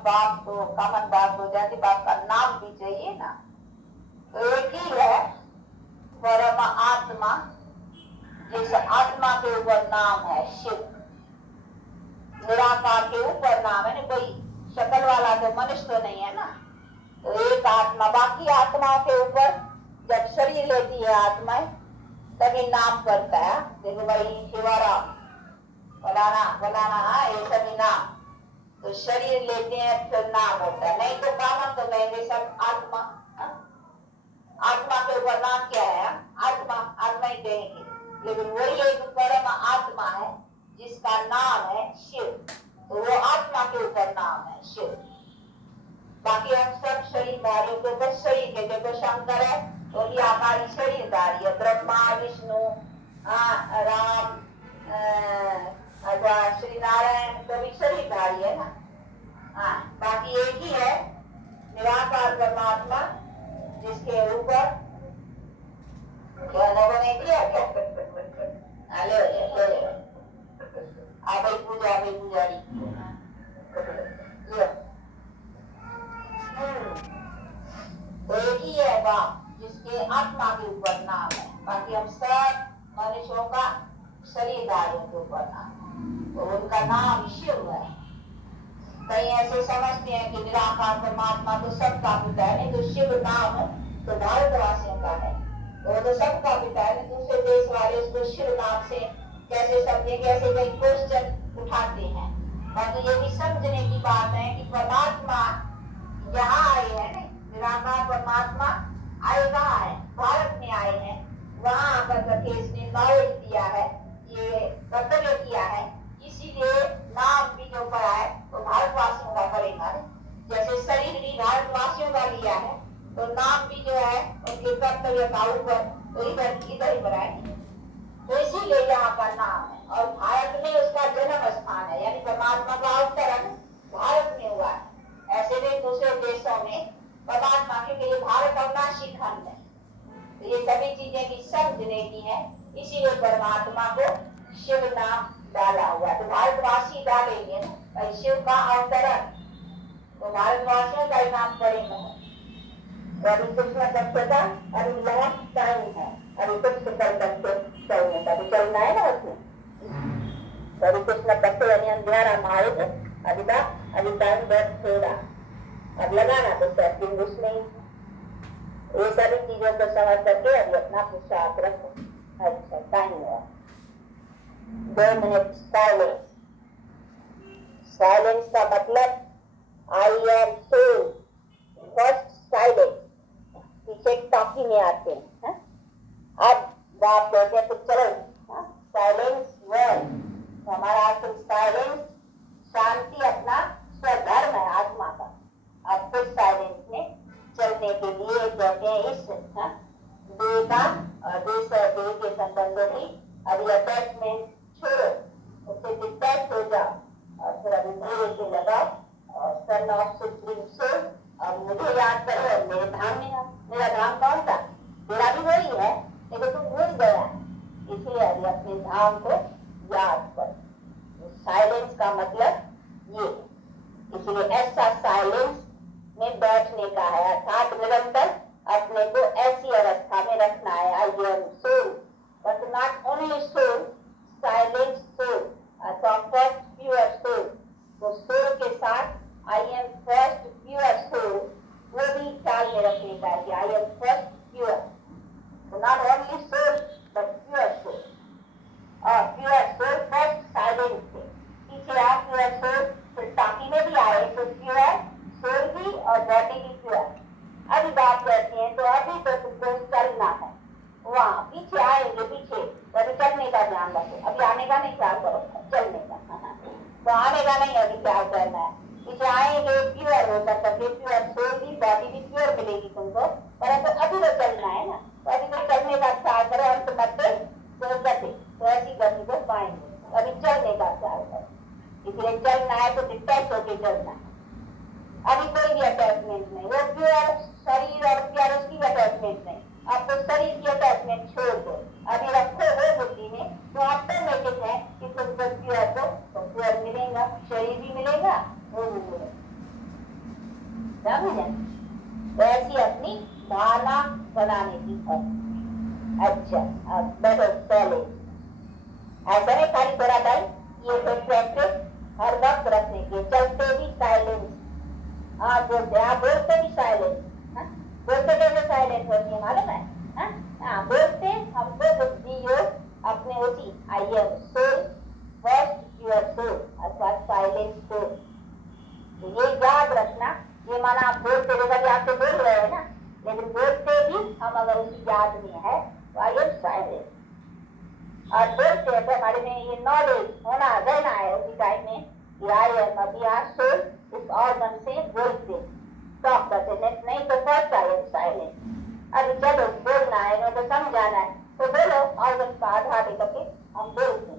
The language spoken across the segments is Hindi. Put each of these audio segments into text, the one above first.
बाप तो कॉमन बात हो जाती, बाप का नाम भी चाहिए ना। तो एक ही है परम आत्मा, जिस आत्मा के ऊपर नाम है शिव। निराकार के ऊपर नाम है ना, कोई शक्ल वाला तो मनुष्य तो नहीं है ना। तो एक आत्मा, बाकी आत्माओं के ऊपर जब शरीर लेती है आत्माएं तभी नाम करता है। देखो भाई शिवाराम फलाना फलाना, ये सभी नाम तो शरीर लेते हैं फिर नाम होता है। नहीं तो कामन तो कहेंगे सब आत्मा। आत्मा के ऊपर नाम क्या है? आत्मा, आत्मा ही कहेंगे। लेकिन वही एक परम आत्मा है जिसका नाम है शिव, तो वो आत्मा के ऊपर नाम है शिव। बाकी हम सब शरीरधारियों के ऊपर शरीर के, देखो शंकर है वो भी आकारी शरीरधारी है, ब्रह्मा विष्णु राम श्री नारायण तो भी शरीरधारी है ना। बाकी एक ही है निराकार परमात्मा जिसके ऊपर लोगों ने किया पुजारी तो एक ही है बाप जिसके आत्मा के ऊपर नाम है। बाकी हम सब मनुष्यों का शरीरधारियों के ऊपर नाम है, तो उनका नाम शिव है। कई ऐसे समझते हैं कि निराकार परमात्मा तो सबका पिता है, नहीं तो शिव नाम तो भारतवासियों का है, तो वो तो सबका पिता है। दूसरे देश वाले उसको शिव नाम से कैसे समझे, कैसे कई क्वेश्चन उठाते हैं। बाकी ये भी समझने की बात है कि परमात्मा यहाँ आए हैं, निराकार परमात्मा आए कहाँ है? भारत में आए हैं। वहाँ आकर करके इसने नॉलेज दिया है, ये कर्तव्य किया है, इसीलिए नाम भी जो पड़ा है तो भारतवासियों का पड़ेगा। जैसे शरीर भी भारतवासियों का लिया है तो नाम भी जो है उनके कर्तव्य का ऊपर तो इधर ही पर है, तो इसीलिए यहाँ का नाम है। और भारत में उसका जन्म स्थान है, यानी परमात्मा का अवतरण भारत में हुआ है। ऐसे भी दूसरे देशों में परमात्मा के लिए भारत अविनाशी खंड है। तो ये सभी चीजें भी समझने की है, इसीलिए परमात्मा को शिव नाम डाला हुआ है। तो भारतवासी डालेंगे ना भाई शिव का अवतरण, तो भारतवासियों का ही नाम पड़ेगा। अभी कुछ दक्षता अभी लास्ट टाइम है, अभी कुछ कल तक चलने का भी चलना है ना उसमें। तो अभी कुछ तक यानी अंधेरा मार्ग अभी तक अभी टाइम बहुत थोड़ा, अब लगाना तो सेटिंग उसमें ये सभी चीजों को समझ करके अभी अपना पुरुषार्थ रखो। अच्छा टाइम हुआ 2 मिनट साइलेंस। साइलेंस का मतलब I am soul, first silence, पीछे टॉकी में आते हैं। अब बात कहते हैं तो चलो साइलेंस वर्ड, हमारा आखिर साइलेंस शांति अपना स्वधर्म है आत्मा का। अब कुछ साइलेंस में चलने के लिए कहते हैं इस देह का और देह के संबंधों की अभी अटैचमेंट छोड़ो, उससे डिटैच हो जाओ और फिर अभी धीरे से लगाओ और सन ऑफ सुप्रीम सोल। और मुझे याद करो मेरे धाम में, मेरा धाम कौन था? तेरा भी वही है, लेकिन तुम भूल गया, इसलिए अभी अपने धाम को याद करो। साइलेंस का मतलब ये, इसलिए ऐसा साइलेंस में बैठने का है, अर्थात निरंतर अपने को ऐसी अवस्था में रखना है। I am soul but not only soul, silent soul, first pure soul. तो सोल के साथ I am first pure soul वो भी ख्याल में रखने का है कि I am first pure, not only soul but pure soul. और प्योर सोल फर्स्ट साइलेंस से पीछे आप प्योर सोल फिर टाकी में भी आए तो प्योर सोल भी और बॉडी भी प्योर। अभी बात करते हैं तो अभी तो तुमको चलना है, वहाँ पीछे आएंगे पीछे तो अभी चलने का ध्यान रखो। अभी आने का नहीं ख्याल करो, चलने का तो आने का नहीं अभी ख्याल करना है। पीछे आएंगे प्योर हो सकता है, प्योर सोल भी बॉडी भी प्योर मिलेगी तुमको, परंतु अभी तो चलना है ना। तो अभी तो चलने का ख्याल करो, अंत मत तो गति, तो ऐसी गति को पाएंगे। अभी चलने का ख्याल करो, इसलिए चलना है तो डिटैच होके चलना है। अभी कोई भी अटैचमेंट नहीं, वो प्योर शरीर और प्योर उसकी अटैचमेंट नहीं, आपको शरीर की अटैचमेंट छोड़ दो। अभी रखो वो बुद्धि में तो ऑटोमेटिक है कि तुमको प्योर तो प्योर मिलेगा, शरीर भी मिलेगा वो भी मिलेगा। अच्छा, अब बैठो पहले। ऐसा नहीं खाली थोड़ा टाइम, ये है प्रैक्टिस हर वक्त रखने की। चलते भी साइलेंस, आप बोलते, आप बोलते भी साइलेंस, बोलते कैसे साइलेंस होती है मालूम है? बोलते हमको बुद्धि योग अपने उसी I am soul first your soul अर्थात साइलेंस सोल। तो ये याद रखना, ये माना आप बोलते जैसा भी आपसे बोल रहे हैं ना, लेकिन बोलते भी हम अगर उसी याद में है तो आई एम साइलेंस। और बोलते हैं तो हमारे में ये नॉलेज होना रहना है उसी टाइम में कि आई एम अभी आज सोल इस ऑर्गन से बोलते टॉक करते, नहीं तो फर्स्ट आई एम साइलेंस। अभी चलो बोलना है ना तो समझाना है तो बोलो, ऑर्गन का आधार लेकर के हम बोलते हैं,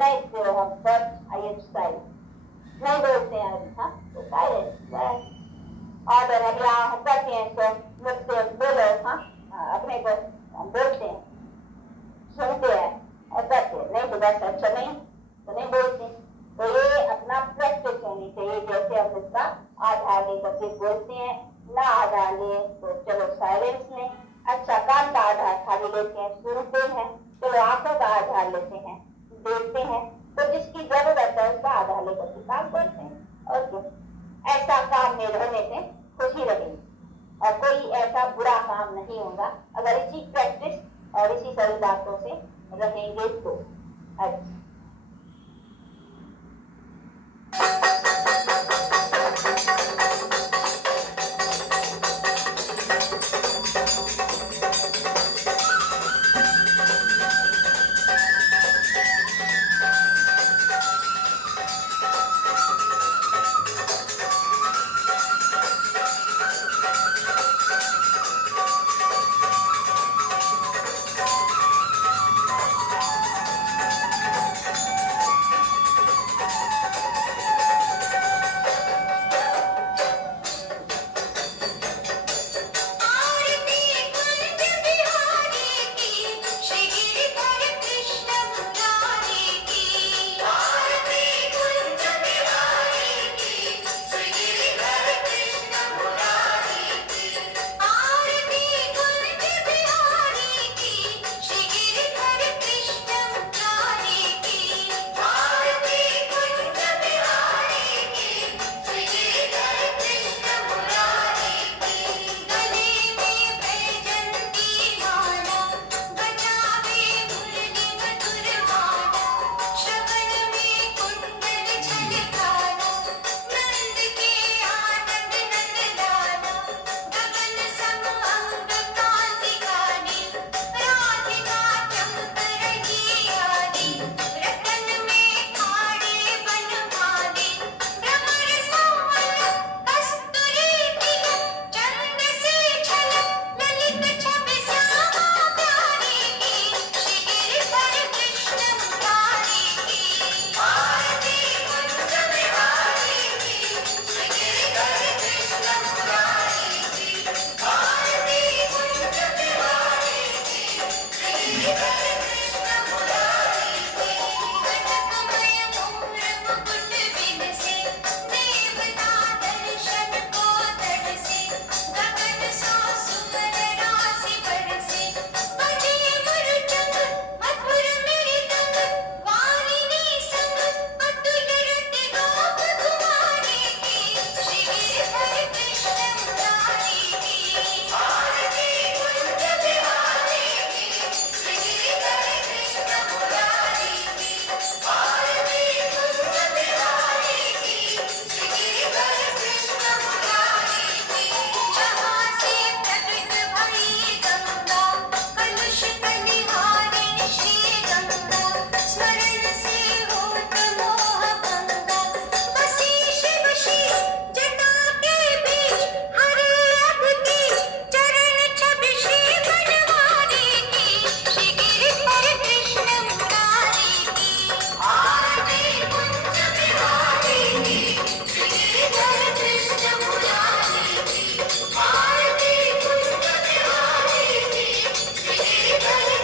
नहीं तो हम फर्स्ट आई एम साइलेंस नहीं बोलते हैं अभी। हाँ तो साइलेंस ऑर्डर अभी हम करते हैं तो मुझसे बोलो, अपने को हम बोलते हैं, सुनते हैं और करते हैं, नहीं तो बस अच्छा नहीं तो नहीं बोलते। तो ये अपना प्रैक्टिस होनी चाहिए, जैसे हम इसका आधार लेकर के बोलते हैं, ना आधार ले तो चलो साइलेंस में, अच्छा कान का आधार खाली लेते हैं सुनते हैं, चलो आंखों का आधार लेते हैं देखते हैं, तो जिसकी जरूरत है उसका आधार लेकर के काम करते हैं। और क्या ऐसा काम में रहने से खुशी रहेगी और कोई ऐसा बुरा काम नहीं होगा अगर इसी प्रैक्टिस और इसी सही बातों से रहेंगे तो। अच्छा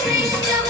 Krishna